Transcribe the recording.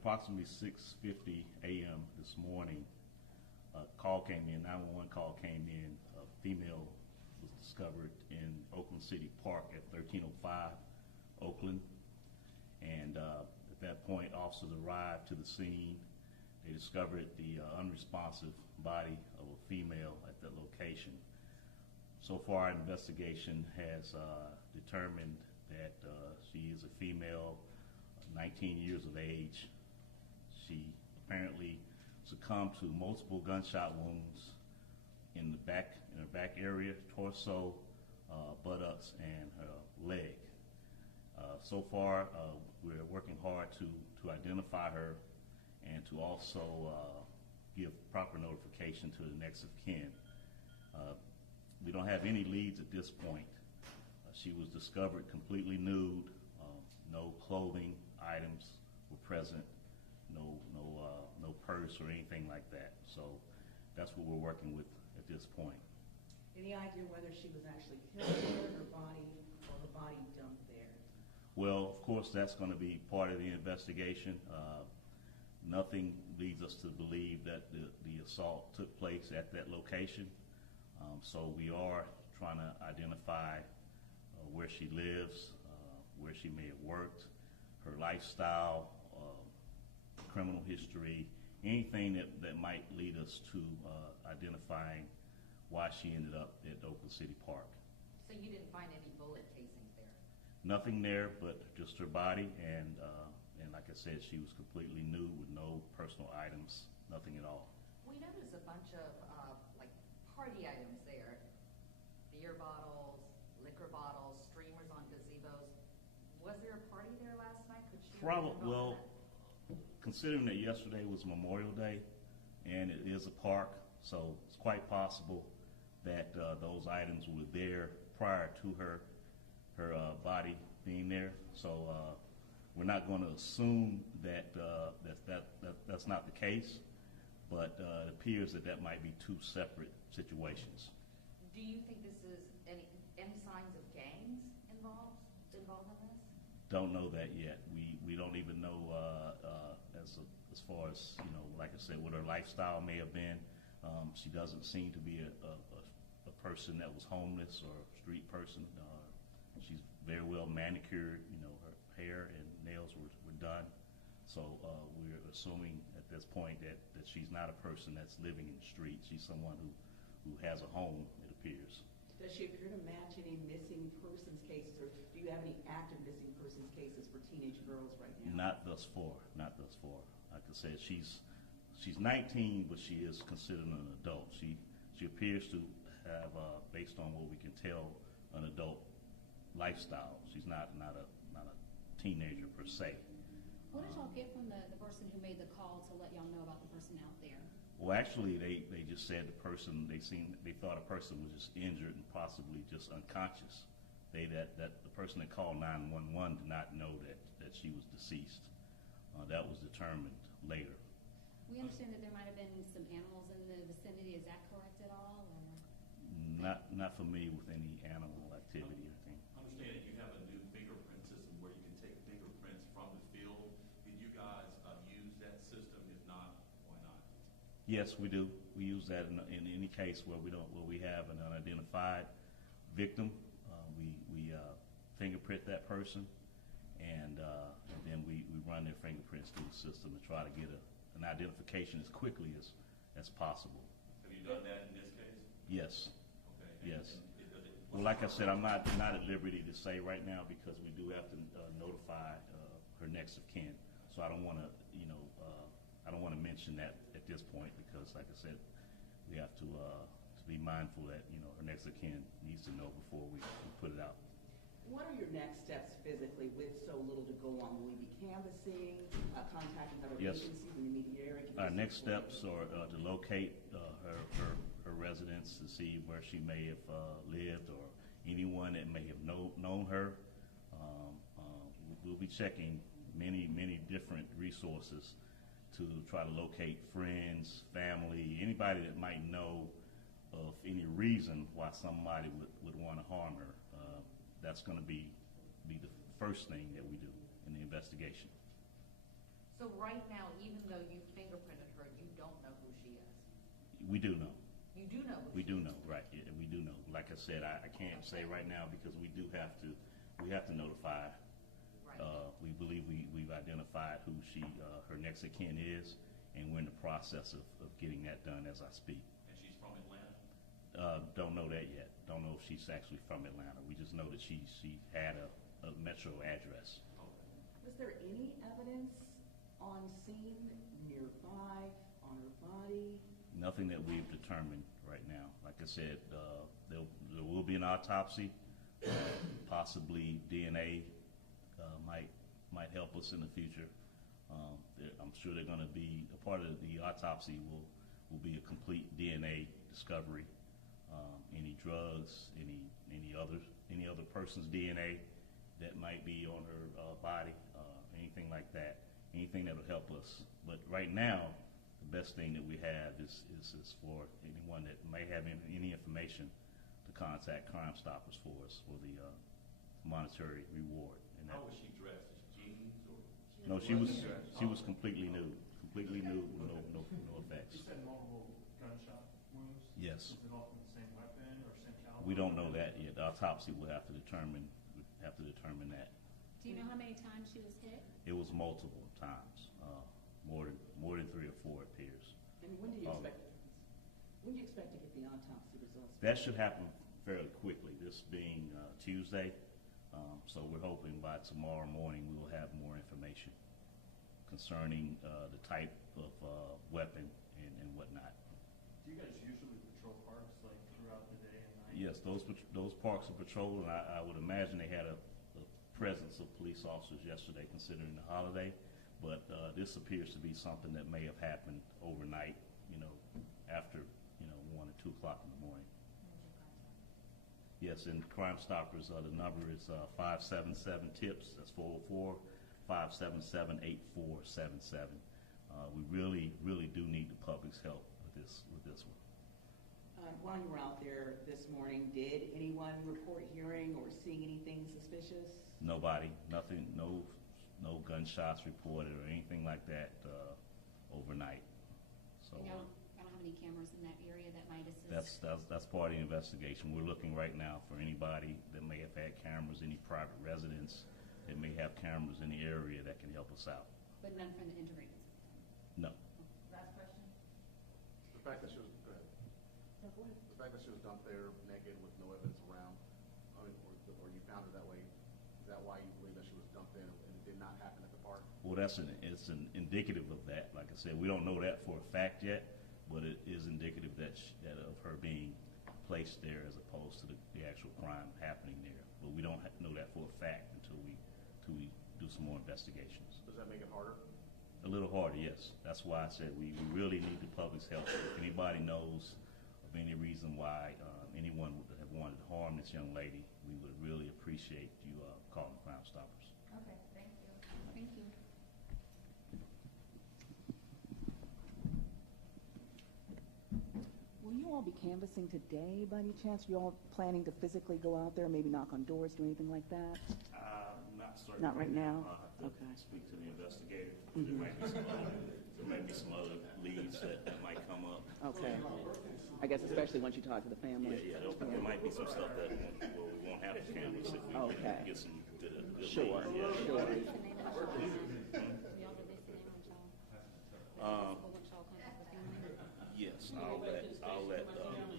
approximately 6:50 a.m. this morning, a call came in, 911 call came in. A female was discovered in Oakland City Park at 1305 Oakland. And at that point, officers arrived to the scene. They discovered the unresponsive body of a female at that location. So far, our investigation has determined that she is a female, 19 years of age. She apparently succumbed to multiple gunshot wounds in her back area, torso, buttocks, and her leg. So far, we're working hard to identify her and to also give proper notification to the next of kin. We don't have any leads at this point. She was discovered completely nude. No clothing items were present. No purse or anything like that. So that's what we're working with at this point. Any idea whether she was actually killed there, her body, or her body dumped there? Well, of course, that's going to be part of the investigation. Nothing leads us to believe that the assault took place at that location. So we are trying to identify where she lives, where she may have worked, her lifestyle, criminal history, anything that might lead us to identifying why she ended up at Oakland City Park. So you didn't find any bullet casings there? Nothing there but just her body, and like I said, she was completely nude with no personal items, nothing at all. We noticed a bunch of like party items there, beer bottles, liquor bottles, streamers on gazebos. Was there a party there last night? Could she Probably. Well, considering that yesterday was Memorial Day and it is a park, so it's quite possible that those items were there prior to her body being there. So we're not going to assume that that's not the case, but it appears that might be two separate situations. Do you think this is any signs of gangs involved in this? Don't know that yet. We don't even know as far as, like I said, what her lifestyle may have been. She doesn't seem to be a person that was homeless or a street person. She's very well manicured. Her hair and nails were done. So we're assuming at this point that she's not a person that's living in the street. She's someone who has a home, it appears. Does she appear to match any missing persons cases, or do you have any active missing persons cases for teenage girls right now? Not thus far. Like I said, she's 19, but she is considered an adult. She appears to have, based on what we can tell, an adult lifestyle. She's not a teenager per se. What did y'all get from the person who made the call to let y'all know about the person out there? Well, actually, they just said they thought a person was just injured and possibly just unconscious. That the person that called 911 did not know that she was deceased. That was determined later. We understand that there might have been some animals in the vicinity. Is that correct at all? Or? Not familiar with any animal activity or anything. I understand that you have a new fingerprint system where you can take fingerprints from the field. Did you guys use that system? If not, why not? Yes, we do. We use that in any case where we have an unidentified victim. We fingerprint that person, and then we run their fingerprints through the system to try to get an identification as quickly as possible. Have you done that in this case? Yes. Okay. Yes. Well, like I said, I'm not at liberty to say right now because we do have to notify her next of kin. So I don't want to, I don't want to mention that at this point because, like I said, we have to be mindful that her next of kin needs to know before we put it out. What are your next steps physically with so little to go on? Will we be canvassing, contacting other agencies in the immediate area? Our next steps are to locate her residence to see where she may have lived or anyone that may have known her. We'll be checking many different resources to try to locate friends, family, anybody that might know of any reason why somebody would want to harm her. That's going to be the first thing that we do in the investigation. So right now, even though you fingerprinted her, you don't know who she is? We do know. You do know who We she do is? know, right, yeah, we do know. Like I said, I can't say right now because we have to notify. Right. We believe we've identified who her next of kin is, and we're in the process of getting that done as I speak. And she's from Atlanta? Don't know that yet. Don't know if she's actually from Atlanta. We just know that she had a metro address. Was there any evidence on scene, nearby, on her body? Nothing that we've determined right now. Like I said, there will be an autopsy. Possibly DNA might help us in the future. I'm sure they're going to be a part of the autopsy will be a complete DNA discovery. Any drugs, any other person's DNA that might be on her body, anything like that, anything that will help us. But right now, the best thing that we have is for anyone that may have any information to contact Crime Stoppers for us for the monetary reward. And How was she dressed? Jeans or? no, she was completely nude, with no effects. You said multiple gunshot wounds? Yes. Is it all from the same weapon or same caliber? We don't know that yet. The autopsy will have to determine that. Do you know how many times she was hit? It was multiple times, more than 3 or 4 it appears. And when do you expect to get the autopsy results? That should happen fairly quickly, this being Tuesday. So we're hoping by tomorrow morning we will have more information concerning the type of weapon and whatnot. Do you guys usually patrol parks like throughout the day and night? Yes, those parks are patrolled, and I would imagine they had a presence of police officers yesterday considering the holiday. But this appears to be something that may have happened overnight, after 1 or 2 o'clock in the morning. Yes, and Crime Stoppers, the number is 577-TIPS. That's 404-577-8477. We really do need the public's help with this one. While you were out there this morning, did anyone report hearing or seeing anything suspicious? Nobody, nothing, no gunshots reported or anything like that overnight. So I don't have any cameras in that area that might assist. that's part of the investigation. We're looking right now for anybody that may have had cameras, any private residents that may have cameras in the area that can help us out. But none from the interveners? No. Last question? The fact that she was, go ahead. No, go ahead. The fact that she was dumped there naked with no evidence around, or you found her that way, is that why you believe that she was dumped in and it did not happen at the park? Well, it's an indicative of that. Like I said, we don't know that for a fact yet, but it is indicative that of her being placed there as opposed to the actual crime happening there. But we don't know that for a fact until we do some more investigations. Does that make it harder? A little harder, yes. That's why I said we really need the public's help. If anybody knows of any reason why anyone would have wanted to harm this young lady, we would really appreciate you calling Crime Stoppers. Okay, thank you. Thank you. Will you all be canvassing today by any chance? Are you all planning to physically go out there, maybe knock on doors, do anything like that? Not certain. Not right now? I'll have to Okay. speak to the investigator. Mhm. There might be some other leads that might come up. Okay. I guess especially once you talk to the family. Yeah, there might be some stuff that we won't have to canvass if we Okay. get some good Sure, leads. Yeah. sure. Release the name of the child? We all release the name of the child? What child contacts the family? Yes, I'll let